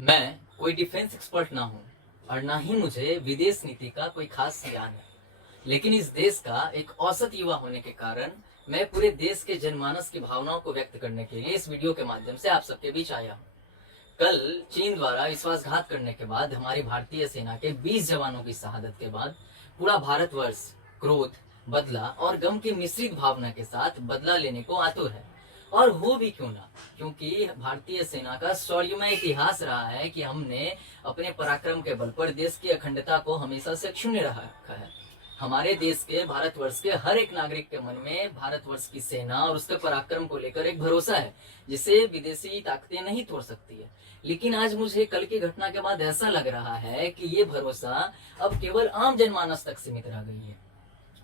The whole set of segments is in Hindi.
मैं कोई डिफेंस एक्सपर्ट ना हूँ और ना ही मुझे विदेश नीति का कोई खास ज्ञान है, लेकिन इस देश का एक औसत युवा होने के कारण मैं पूरे देश के जनमानस की भावनाओं को व्यक्त करने के लिए इस वीडियो के माध्यम से आप सबके बीच आया हूँ। कल चीन द्वारा विश्वासघात करने के बाद हमारी भारतीय सेना के 20 जवानों की शहादत के बाद पूरा भारतवर्ष क्रोध, बदला और गम की मिश्रित भावना के साथ बदला लेने को आतुर है। और हो भी क्यों ना, क्योंकि भारतीय सेना का शौर्यमय इतिहास रहा है कि हमने अपने पराक्रम के बल पर देश की अखंडता को हमेशा से क्षुण्य रखा है। हमारे देश के, भारतवर्ष के हर एक नागरिक के मन में भारतवर्ष की सेना और उसके पराक्रम को लेकर एक भरोसा है जिसे विदेशी ताकतें नहीं तोड़ सकती है। लेकिन आज मुझे कल की घटना के बाद ऐसा लग रहा है कि ये भरोसा अब केवल आम जनमानस तक सीमित रह गई है।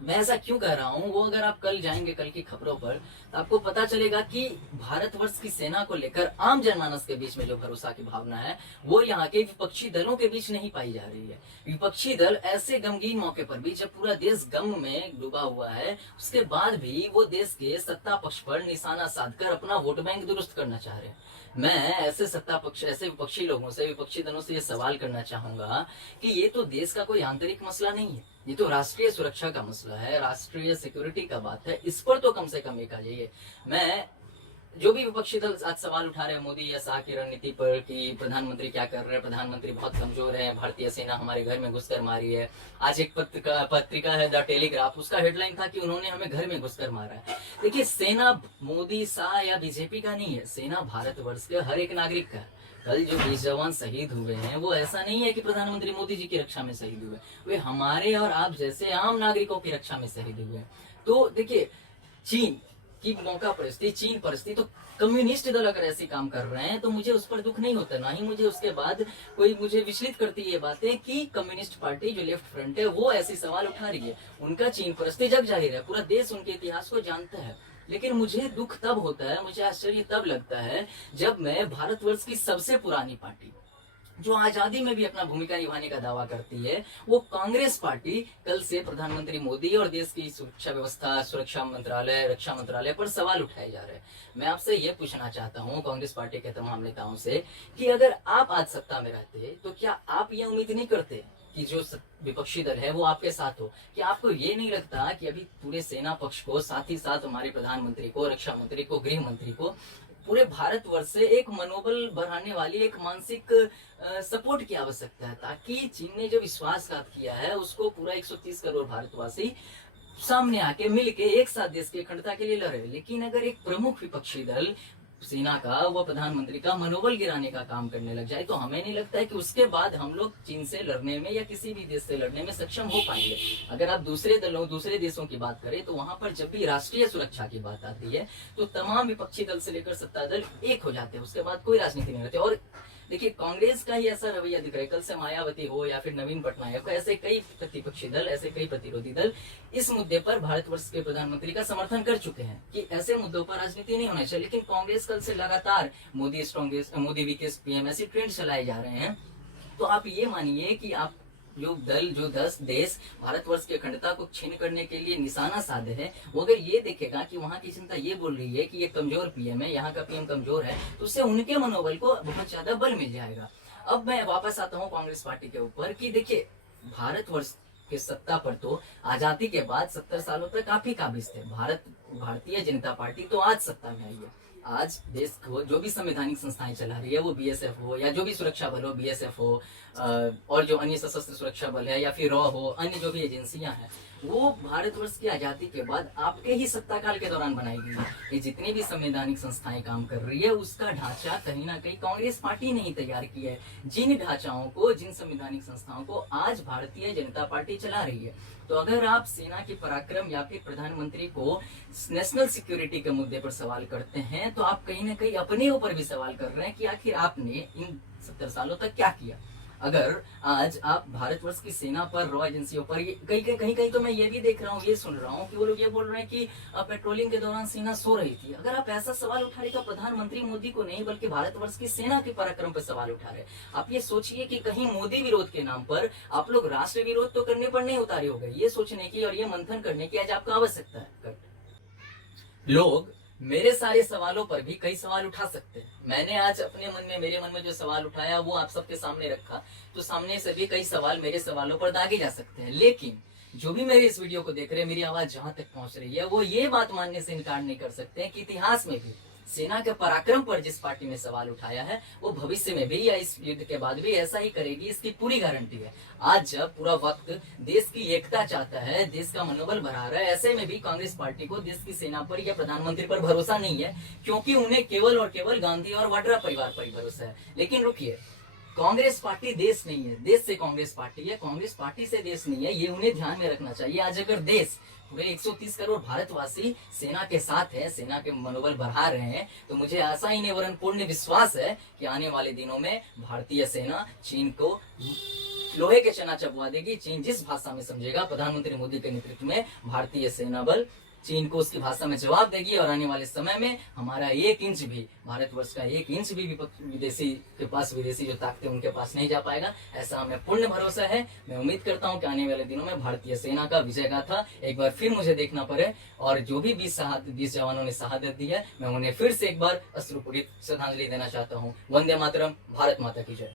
मैं ऐसा क्यों कह रहा हूँ, वो अगर आप कल जाएंगे कल की खबरों पर तो आपको पता चलेगा कि भारतवर्ष की सेना को लेकर आम जनमानस के बीच में जो भरोसा की भावना है वो यहाँ के विपक्षी दलों के बीच नहीं पाई जा रही है। विपक्षी दल ऐसे गमगीन मौके पर भी, जब पूरा देश गम में डूबा हुआ है, उसके बाद भी वो देश के सत्ता पक्ष पर निशाना साधकर अपना वोट बैंक दुरुस्त करना चाह रहे हैं। मैं ऐसे सत्ता पक्ष, ऐसे विपक्षी लोगों से, विपक्षी दलों से ये सवाल करना चाहूंगा कि ये तो देश का कोई आंतरिक मसला नहीं है, ये तो राष्ट्रीय सुरक्षा का मसला है, राष्ट्रीय सिक्योरिटी का बात है। इस पर तो कम से कम एक आ जाइए। मैं जो भी विपक्षी दल आज सवाल उठा रहे हैं मोदी या शाह की रणनीति पर कि प्रधानमंत्री क्या कर रहे हैं, प्रधानमंत्री बहुत कमजोर है, भारतीय सेना हमारे घर में घुसकर मारी है। आज एक पत्रिका है द टेलीग्राफ, उसका हेडलाइन था कि उन्होंने हमें घर में घुसकर मारा है। देखिए, सेना मोदी, शाह या बीजेपी का नहीं है, सेना भारतवर्ष के हर एक नागरिक का है। कल जो 20 जवान शहीद हुए हैं वो ऐसा नहीं है कि प्रधानमंत्री मोदी जी की रक्षा में शहीद हुए, वे हमारे और आप जैसे आम नागरिकों की रक्षा में शहीद हुए। तो देखिए, चीन की मौका परिस्थिति, चीन परिस्थिति, तो कम्युनिस्ट दल अगर ऐसे काम कर रहे हैं तो मुझे उस पर दुख नहीं होता, ना ही मुझे उसके बाद कोई मुझे विचलित करती ये बातें कि कम्युनिस्ट पार्टी जो लेफ्ट फ्रंट है वो ऐसी सवाल उठा रही है। उनका चीन परिस्थिति जग जाहिर है, पूरा देश उनके इतिहास को जानता है। लेकिन मुझे दुख तब होता है, मुझे आश्चर्य तब लगता है जब मैं भारतवर्ष की सबसे पुरानी पार्टी, जो आजादी में भी अपना भूमिका निभाने का दावा करती है, वो कांग्रेस पार्टी कल से प्रधानमंत्री मोदी और देश की सुरक्षा व्यवस्था, सुरक्षा मंत्रालय, रक्षा मंत्रालय पर सवाल उठाए जा रहे हैं। मैं आपसे ये पूछना चाहता हूँ कांग्रेस पार्टी के तमाम नेताओं से कि अगर आप आज सत्ता में रहते तो क्या आप ये उम्मीद नहीं करते कि जो विपक्षी दल है वो आपके साथ हो? क्या आपको ये नहीं लगता कि अभी पूरे सेना पक्ष को, साथ ही साथ हमारे प्रधानमंत्री को, रक्षा मंत्री को, गृह मंत्री को, पूरे भारतवर्ष से एक मनोबल बढ़ाने वाली एक मानसिक सपोर्ट की आवश्यकता है, ताकि चीन ने जो विश्वासघात किया है उसको पूरा 130 करोड़ भारतवासी सामने आके मिलके एक साथ देश की अखंडता के लिए लड़े। लेकिन अगर एक प्रमुख विपक्षी दल सेना का, वो प्रधानमंत्री का मनोबल गिराने का काम करने लग जाए तो हमें नहीं लगता है कि उसके बाद हम लोग चीन से लड़ने में या किसी भी देश से लड़ने में सक्षम हो पाएंगे। अगर आप दूसरे दलों, दूसरे देशों की बात करें तो वहां पर जब भी राष्ट्रीय सुरक्षा की बात आती है तो तमाम विपक्षी दल से लेकर सत्ता दल एक हो जाते हैं, उसके बाद कोई राजनीति नहीं रहती। और देखिए, कांग्रेस का ही ऐसा रवैया दिख रहा है, कल से मायावती हो या फिर नवीन पटनायक हो, ऐसे कई प्रतिपक्षी दल, ऐसे कई प्रतिरोधी दल इस मुद्दे पर भारतवर्ष के प्रधानमंत्री का समर्थन कर चुके हैं कि ऐसे मुद्दों पर राजनीति नहीं होना चाहिए। लेकिन कांग्रेस कल से लगातार Modi strongest, Modi weakest PM, ऐसी ट्रेंड चलाए जा रहे हैं। तो आप ये मानिए कि आप जो दल, जो 10 देश भारतवर्ष की अखंडता को छीन करने के लिए निशाना साधे है, वो अगर ये देखेगा कि वहां की जनता ये बोल रही है कि ये कमजोर पीएम है, यहाँ का पीएम कमजोर है, तो उससे उनके मनोबल को बहुत ज्यादा बल मिल जाएगा। अब मैं वापस आता हूँ कांग्रेस पार्टी के ऊपर कि देखिए, भारतवर्ष के सत्ता पर तो आजादी के बाद 70 सालों तक आप ही काबिज थे। भारतीय जनता पार्टी तो आज सत्ता में आई है। आज देश को जो भी संवैधानिक संस्थाएं चला रही है, वो बीएसएफ हो या जो भी सुरक्षा बल हो, बीएसएफ हो, और जो अन्य सशस्त्र सुरक्षा बल है या फिर रॉ हो, अन्य जो भी एजेंसियां हैं, वो भारतवर्ष की आजादी के बाद आपके ही सत्ता काल के दौरान बनाई गई है। ये जितनी भी संवैधानिक संस्थाएं काम कर रही है उसका ढांचा कहीं ना कहीं कांग्रेस पार्टी ने ही तैयार किया है। जिन ढांचाओं को, जिन संवैधानिक संस्थाओं को आज भारतीय जनता पार्टी चला रही है। तो अगर आप सेना के पराक्रम या फिर प्रधानमंत्री को नेशनल सिक्योरिटी के मुद्दे पर सवाल करते हैं तो आप कहीं ना कहीं अपने ऊपर भी सवाल कर रहे हैं कि आखिर आपने इन 70 सालों तक क्या किया। अगर आज आप भारतवर्ष की सेना पर, रॉ एजेंसियों पर, कहीं तो मैं ये भी देख रहा हूँ, ये सुन रहा हूँ कि वो लोग ये बोल रहे हैं कि पेट्रोलिंग के दौरान सेना सो रही थी। अगर आप ऐसा सवाल उठा रहे तो प्रधानमंत्री मोदी को नहीं बल्कि भारतवर्ष की सेना के पराक्रम पर सवाल उठा रहे। आप ये सोचिए कि कहीं मोदी विरोध के नाम पर आप लोग राष्ट्र विरोध तो करने पर नहीं उतारे हो गए। ये सोचने की और ये मंथन करने की आज आपको आवश्यकता है। लोग मेरे सारे सवालों पर भी कई सवाल उठा सकते हैं। मैंने आज अपने मन में, मेरे मन में जो सवाल उठाया वो आप सबके सामने रखा, तो सामने से भी कई सवाल मेरे सवालों पर दागे जा सकते हैं। लेकिन जो भी मेरे इस वीडियो को देख रहे हैं, मेरी आवाज जहां तक पहुंच रही है, वो ये बात मानने से इनकार नहीं कर सकते हैं कि इतिहास में भी सेना के पराक्रम पर जिस पार्टी ने सवाल उठाया है, वो भविष्य में भी या इस युद्ध के बाद भी ऐसा ही करेगी, इसकी पूरी गारंटी है। आज जब पूरा वक्त देश की एकता चाहता है, देश का मनोबल बढ़ा रहा है, ऐसे में भी कांग्रेस पार्टी को देश की सेना पर या प्रधानमंत्री पर भरोसा नहीं है, क्योंकि उन्हें केवल और केवल गांधी और वाड्रा परिवार पर ही भरोसा है। लेकिन रुकिए, कांग्रेस पार्टी देश नहीं है, देश से कांग्रेस पार्टी है, कांग्रेस पार्टी से देश नहीं है, ये उन्हें ध्यान में रखना चाहिए। आज अगर देश, पूरे 130 करोड़ भारतवासी सेना के साथ है, सेना के मनोबल बढ़ा रहे हैं, तो मुझे आशा ही नहीं वरन पूर्ण विश्वास है कि आने वाले दिनों में भारतीय सेना चीन को लोहे के चना चबवा देगी। चीन जिस भाषा में समझेगा, प्रधानमंत्री मोदी के नेतृत्व में भारतीय सेना बल चीन को उसकी भाषा में जवाब देगी, और आने वाले समय में हमारा 1 इंच भी, भारतवर्ष का 1 इंच भी विदेशी के पास, विदेशी जो ताकतें उनके पास नहीं जा पाएगा, ऐसा हमें पूर्ण भरोसा है। मैं उम्मीद करता हूं कि आने वाले दिनों में भारतीय सेना का विजय गाथा एक बार फिर मुझे देखना पड़े, और जो भी 20 जवानों ने शहादत दी है, मैं उन्हें फिर से एक बार अश्रुपूरित श्रद्धांजलि देना चाहता हूँ। वंदे मातरम, भारत माता की जय।